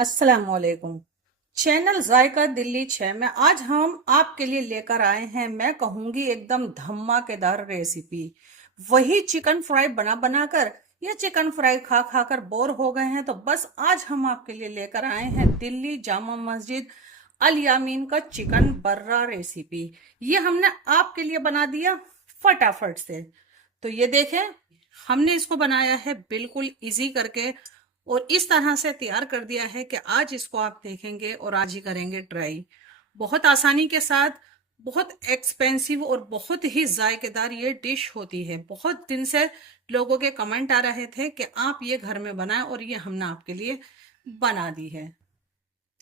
अस्सलामुअलैकुम। चैनल जायका दिल्ली 6 में आज हम आपके लिए लेकर आए हैं, मैं कहूंगी एकदम धमाकेदार रेसिपी। वही चिकन फ्राई बना बनाकर या चिकन फ्राई खा खाकर बोर हो गए हैं, तो बस आज हम आपके लिए लेकर आए हैं दिल्ली जामा मस्जिद अल यामीन का चिकन बर्रा रेसिपी। ये हमने आपके लिए बना दिया फटाफट से। तो ये देखें, हमने इसको बनाया है बिल्कुल इजी करके और इस तरह से तैयार कर दिया है कि आज इसको आप देखेंगे और आज ही करेंगे ट्राई। बहुत आसानी के साथ, बहुत एक्सपेंसिव और बहुत ही जायकेदार ये डिश होती है। बहुत दिन से लोगों के कमेंट आ रहे थे कि आप ये घर में बनाएं और ये हमने आपके लिए बना दी है।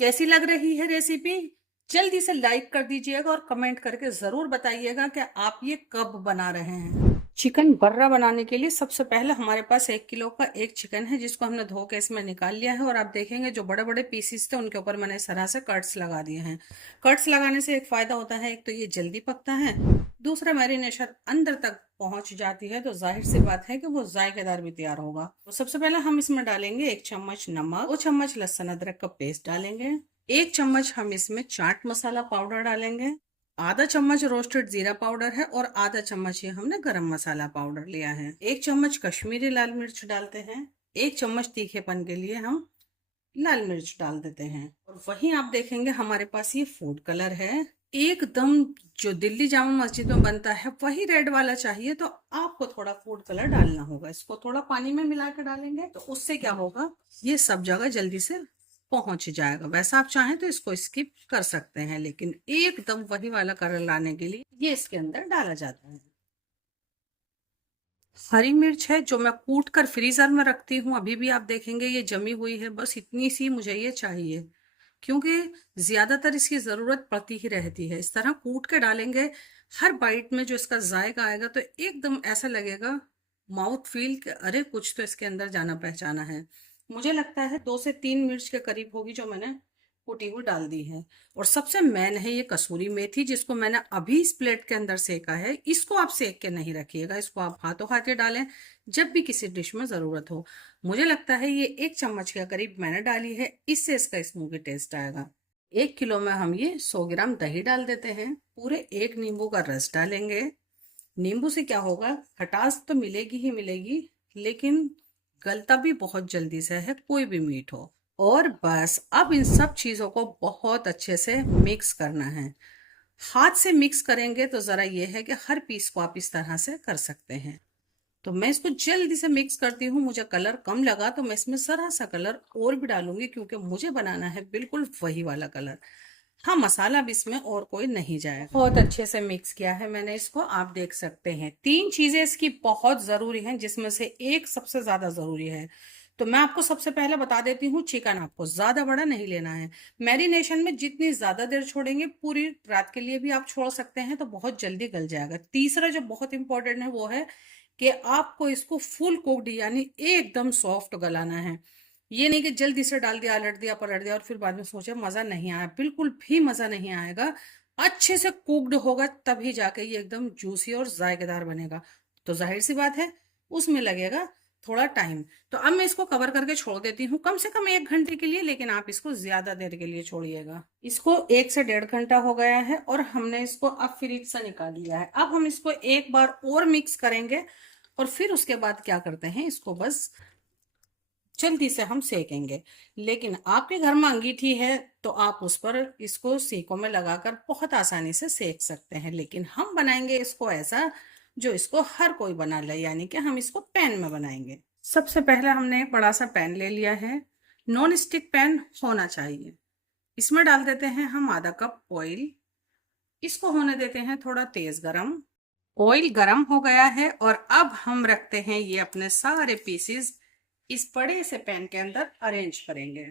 कैसी लग रही है रेसिपी? जल्दी से लाइक कर दीजिएगा और कमेंट करके जरूर बताइएगा कि आप ये कब बना रहे हैं। चिकन बर्रा बनाने के लिए सबसे पहले हमारे पास 1 किलो का एक चिकन है, जिसको हमने धो के इसमें निकाल लिया है। और आप देखेंगे जो बड़े बड़े पीसीस थे उनके ऊपर मैंने इस तरह से कट्स लगा दिए हैं। कट्स लगाने से एक फायदा होता है, एक तो ये जल्दी पकता है, दूसरा मैरिनेशन अंदर तक पहुंच जाती है, तो जाहिर सी बात है कि वो जायकेदार भी तैयार होगा। तो सबसे पहले हम इसमें डालेंगे 1 चम्मच नमक, 2 चम्मच लहसुन अदरक का पेस्ट डालेंगे, 1 चम्मच हम इसमें चाट मसाला पाउडर डालेंगे, आधा चम्मच रोस्टेड जीरा पाउडर है और आधा चम्मच ये हमने गरम मसाला पाउडर लिया है। 1 चम्मच कश्मीरी लाल मिर्च डालते हैं, 1 चम्मच तीखेपन के लिए हम लाल मिर्च डाल देते हैं। और वहीं आप देखेंगे हमारे पास ये फूड कलर है, एकदम जो दिल्ली जामा मस्जिद में बनता है वही रेड वाला चाहिए। तो आपको थोड़ा फूड कलर डालना होगा, इसको थोड़ा पानी में मिला के डालेंगे तो उससे क्या होगा, ये सब जगह जल्दी से पहुंच जाएगा। वैसा आप चाहें तो इसको स्किप कर सकते हैं, लेकिन एकदम वही वाला कलर लाने के लिए ये इसके अंदर डाला जाता है। हरी मिर्च है जो मैं कूट कर फ्रीजर में रखती हूँ, अभी भी आप देखेंगे ये जमी हुई है, बस इतनी सी मुझे ये चाहिए, क्योंकि ज्यादातर इसकी जरूरत पड़ती ही रहती है। इस तरह कूट के डालेंगे, हर बाइट में जो इसका जायका आएगा तो एकदम ऐसा लगेगा, माउथ फील के अरे कुछ तो इसके अंदर जाना पहचाना है। मुझे लगता है 2 से 3 मिर्च के करीब होगी जो मैंने कुटी हुई डाल दी है। और सबसे मेन है ये कसूरी मेथी, जिसको मैंने अभी इस प्लेट के अंदर सेका है। इसको आप सेक के नहीं रखिएगा, इसको आप हाथों हाथे डालें जब भी किसी डिश में जरूरत हो। मुझे लगता है ये 1 चम्मच के करीब मैंने डाली है, इससे इसका स्मोकी टेस्ट आएगा। 1 किलो में हम ये 100 ग्राम दही डाल देते हैं, पूरे 1 नींबू का रस डालेंगे। नींबू से क्या होगा, खटास तो मिलेगी ही मिलेगी, लेकिन गलता भी बहुत जल्दी से है कोई भी मीठ हो। और बस अब इन सब चीजों को बहुत अच्छे से मिक्स करना है। हाथ से मिक्स करेंगे तो जरा ये है कि हर पीस को आप इस तरह से कर सकते हैं। तो मैं इसको जल्दी से मिक्स करती हूँ। मुझे कलर कम लगा तो मैं इसमें जरा सा कलर और भी डालूंगी, क्योंकि मुझे बनाना है बिल्कुल वही वाला कलर। हाँ, मसाला भी इसमें और कोई नहीं जाएगा। बहुत अच्छे से मिक्स किया है मैंने इसको, आप देख सकते हैं। 3 चीजें इसकी बहुत जरूरी हैं, जिसमें से एक सबसे ज्यादा जरूरी है। तो मैं आपको सबसे पहले बता देती हूँ, चिकन आपको ज्यादा बड़ा नहीं लेना है। मैरिनेशन में जितनी ज्यादा देर छोड़ेंगे, पूरी रात के लिए भी आप छोड़ सकते हैं, तो बहुत जल्दी गल जाएगा। तीसरा जो बहुत इंपॉर्टेंट है वो है कि आपको इसको फुल कुक्ड यानी एकदम सॉफ्ट गलाना है। ये नहीं कि जल्दी से डाल दिया, अलट दिया, पलट दिया और फिर बाद में सोचे मजा नहीं आया, बिल्कुल भी मजा नहीं आएगा। अच्छे से कुक्ड होगा तभी जाके ये एकदम जूसी और जायकेदार बनेगा। तो जाहिर सी बात है उसमें लगेगा थोड़ा टाइम। तो अब मैं इसको कवर करके छोड़ देती हूँ कम से कम 1 घंटे के लिए, लेकिन आप इसको ज्यादा देर के लिए छोड़िएगा। इसको 1 से 1.5 घंटा हो गया है और हमने इसको अब फ्रिज से निकाल लिया है। अब हम इसको एक बार और मिक्स करेंगे और फिर उसके बाद क्या करते हैं, इसको बस जल्दी से हम सेकेंगे। लेकिन आपके घर में अंगीठी है तो आप उस पर इसको सेकों में लगाकर बहुत आसानी से सेक सकते हैं, लेकिन हम बनाएंगे इसको ऐसा जो इसको हर कोई बना ले, यानी कि हम इसको पैन में बनाएंगे। सबसे पहले हमने एक बड़ा सा पैन ले लिया है, नॉन स्टिक पैन होना चाहिए। इसमें डाल देते हैं हम आधा कप ऑयल, इसको होने देते हैं थोड़ा तेज गरम। ऑयल गरम हो गया है और अब हम रखते हैं ये अपने सारे पीसेस इस बड़े से पैन के अंदर अरेंज करेंगे।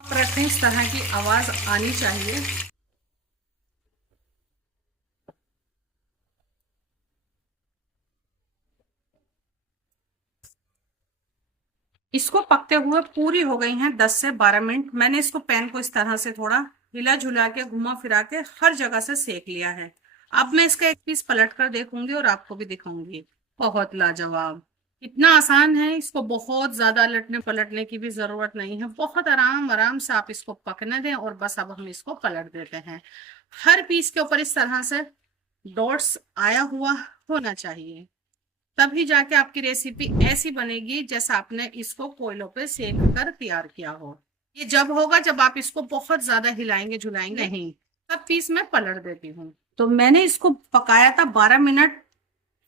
रखें, इस तरह की आवाज आनी चाहिए। इसको पकते हुए पूरी हो गई हैं 10 से 12 मिनट। मैंने इसको पैन को इस तरह से थोड़ा हिला झुला के घुमा फिरा के हर जगह से सेक लिया है। अब मैं इसका एक पीस पलट कर देखूंगी और आपको भी दिखाऊंगी। बहुत लाजवाब, इतना आसान है, इसको बहुत ज्यादा अलटने पलटने की भी जरूरत नहीं है। बहुत आराम आराम से आप इसको पकने दें और बस अब हम इसको पलट देते हैं। हर पीस के ऊपर इस तरह से डॉट्स आया हुआ होना चाहिए, तभी जाके आपकी रेसिपी ऐसी बनेगी जैसा आपने इसको कोयलों पे सेक कर तैयार किया हो। ये जब होगा जब आप इसको बहुत ज्यादा हिलाएंगे झुलाएंगे नहीं। तब पीस मैं पलट देती हूँ। तो मैंने इसको पकाया था 12 मिनट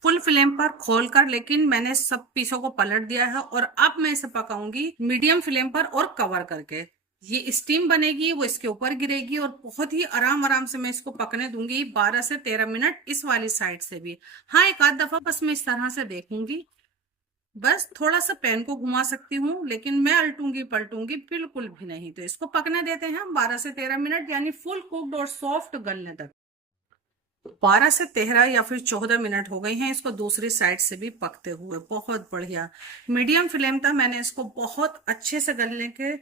फुल फ्लेम पर खोलकर, लेकिन मैंने सब पीसों को पलट दिया है और अब मैं इसे पकाऊंगी मीडियम फ्लेम पर और कवर करके। ये स्टीम बनेगी वो इसके ऊपर गिरेगी और बहुत ही आराम आराम से मैं इसको पकने दूंगी 12 से 13 मिनट इस वाली साइड से भी। हाँ, एक आध दफा बस मैं इस तरह से देखूंगी, बस थोड़ा सा पैन को घुमा सकती हूँ, लेकिन मैं अलटूंगी पलटूंगी बिल्कुल भी नहीं। तो इसको पकने देते हैं हम 12 से 13 मिनट, यानी फुल कुक्ड और सॉफ्ट गलने तक। 12 से 13 या फिर 14 मिनट हो गए हैं इसको दूसरी साइड से भी पकते हुए। बहुत बढ़िया मीडियम फ्लेम था, मैंने इसको बहुत अच्छे से गलने के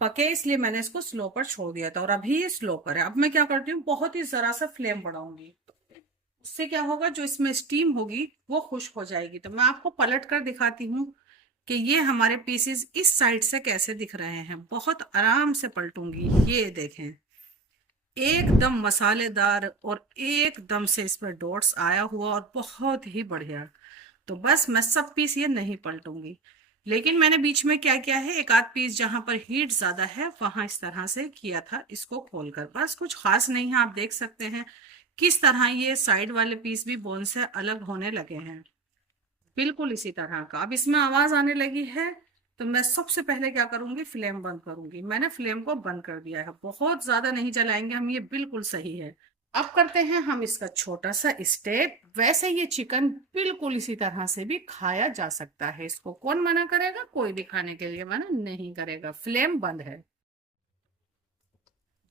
पके, इसलिए मैंने इसको स्लो पर छोड़ दिया था और अभी ये स्लो पर है। अब मैं क्या करती हूँ, बहुत ही जरा सा फ्लेम बढ़ाऊंगी। उससे क्या होगा, जो इसमें स्टीम होगी वो खुश्क हो जाएगी। तो मैं आपको पलट कर दिखाती हूँ कि ये हमारे पीसेस इस साइड से कैसे दिख रहे हैं। बहुत आराम से पलटूंगी, ये देखें एकदम मसालेदार और एकदम से इस पर डॉट्स आया हुआ और बहुत ही बढ़िया। तो बस मैं सब पीस ये नहीं पलटूंगी, लेकिन मैंने बीच में क्या किया है, एक आध पीस जहां पर हीट ज्यादा है वहां इस तरह से किया था इसको खोलकर। बस कुछ खास नहीं है, आप देख सकते हैं किस तरह ये साइड वाले पीस भी बोन से अलग होने लगे हैं, बिल्कुल इसी तरह का। अब इसमें आवाज आने लगी है, तो मैं सबसे पहले क्या करूंगी, फ्लेम बंद करूंगी। मैंने फ्लेम को बंद कर दिया है, बहुत ज्यादा नहीं जलाएंगे हम, ये बिल्कुल सही है। अब करते हैं हम इसका छोटा सा स्टेप। वैसे ये चिकन बिल्कुल इसी तरह से भी खाया जा सकता है, इसको कौन मना करेगा, कोई भी खाने के लिए मना नहीं करेगा। फ्लेम बंद है।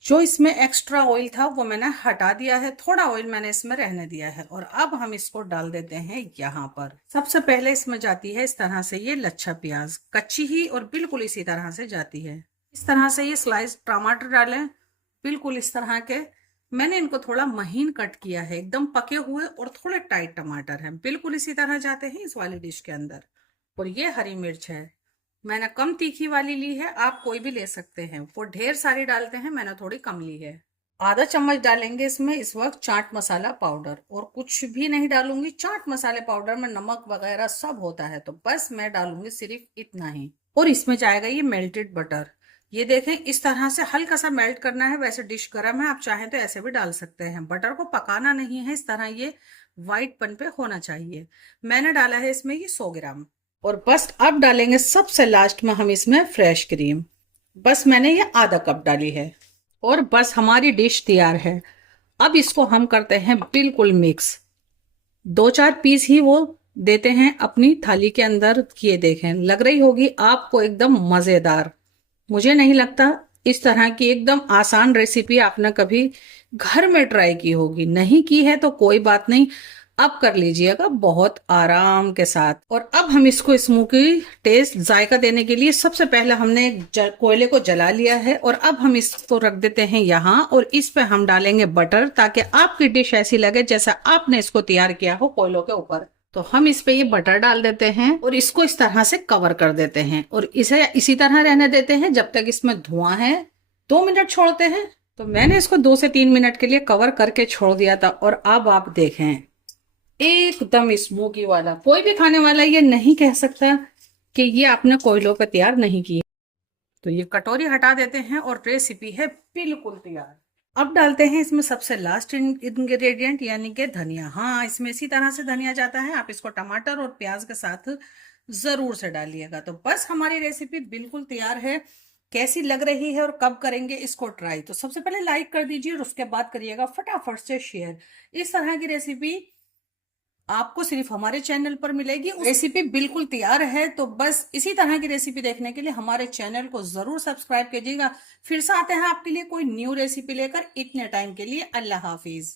जो इसमें एक्स्ट्रा ऑयल था वो मैंने हटा दिया है, थोड़ा ऑयल मैंने इसमें रहने दिया है। और अब हम इसको डाल देते हैं यहाँ पर। सबसे पहले इसमें जाती है इस तरह से ये लच्छा प्याज, कच्ची ही और बिल्कुल इसी तरह से जाती है। इस तरह से ये स्लाइस टमाटर डालें, बिल्कुल इस तरह के। मैंने इनको थोड़ा महीन कट किया है, एकदम पके हुए और थोड़े टाइट टमाटर हैं, बिल्कुल इसी तरह जाते हैं इस वाली डिश के अंदर। और ये हरी मिर्च है, मैंने कम तीखी वाली ली है, आप कोई भी ले सकते हैं। वो ढेर सारी डालते हैं, मैंने थोड़ी कम ली है। आधा चम्मच डालेंगे इसमें इस वक्त चाट मसाला पाउडर, और कुछ भी नहीं डालूंगी। चाट मसाले पाउडर में नमक वगैरह सब होता है, तो बस मैं डालूंगी सिर्फ इतना ही। और इसमें जाएगा ये मेल्टेड बटर। ये देखें इस तरह से हल्का सा मेल्ट करना है। वैसे डिश गर्म है, आप चाहें तो ऐसे भी डाल सकते हैं। बटर को पकाना नहीं है, इस तरह ये व्हाइट पन पे होना चाहिए। मैंने डाला है इसमें ये 100 ग्राम। और बस अब डालेंगे सबसे लास्ट में हम इसमें फ्रेश क्रीम। बस मैंने ये आधा कप डाली है और बस हमारी डिश तैयार है। अब इसको हम करते हैं बिल्कुल मिक्स। 2-4 पीस ही वो देते हैं अपनी थाली के अंदर। ये देखें, लग रही होगी आपको एकदम मजेदार। मुझे नहीं लगता इस तरह की एकदम आसान रेसिपी आपने कभी घर में ट्राई की होगी। नहीं की है तो कोई बात नहीं, अब कर लीजिएगा बहुत आराम के साथ। और अब हम इसको स्मोकी टेस्ट जायका देने के लिए सबसे पहले हमने कोयले को जला लिया है और अब हम इसको रख देते हैं यहाँ, और इस पे हम डालेंगे बटर, ताकि आपकी डिश ऐसी लगे जैसा आपने इसको तैयार किया हो कोयलों के ऊपर। तो हम इस पे ये बटर डाल देते हैं और इसको इस तरह से कवर कर देते हैं और इसे इसी तरह रहने देते हैं जब तक इसमें धुआं है। 2 मिनट छोड़ते हैं। तो मैंने इसको 2 से 3 मिनट के लिए कवर करके छोड़ दिया था और अब आप देखें एकदम स्मोकी वाला। कोई भी खाने वाला ये नहीं कह सकता कि ये आपने कोयलों पे तैयार नहीं की। तो ये कटोरी हटा देते हैं और रेसिपी है बिल्कुल तैयार। अब डालते हैं इसमें सबसे लास्ट इंग्रेडिएंट, यानी कि धनिया। हाँ, इसमें इसी तरह से धनिया जाता है, आप इसको टमाटर और प्याज के साथ जरूर से डालिएगा। तो बस हमारी रेसिपी बिल्कुल तैयार है। कैसी लग रही है और कब करेंगे इसको ट्राई, तो सबसे पहले लाइक कर दीजिए और उसके बाद करिएगा फटाफट से शेयर। इस तरह की रेसिपी आपको सिर्फ हमारे चैनल पर मिलेगी। रेसिपी बिल्कुल तैयार है, तो बस इसी तरह की रेसिपी देखने के लिए हमारे चैनल को जरूर सब्सक्राइब कीजिएगा। फिर से आते हैं आपके लिए कोई न्यू रेसिपी लेकर। इतने टाइम के लिए अल्लाह हाफिज।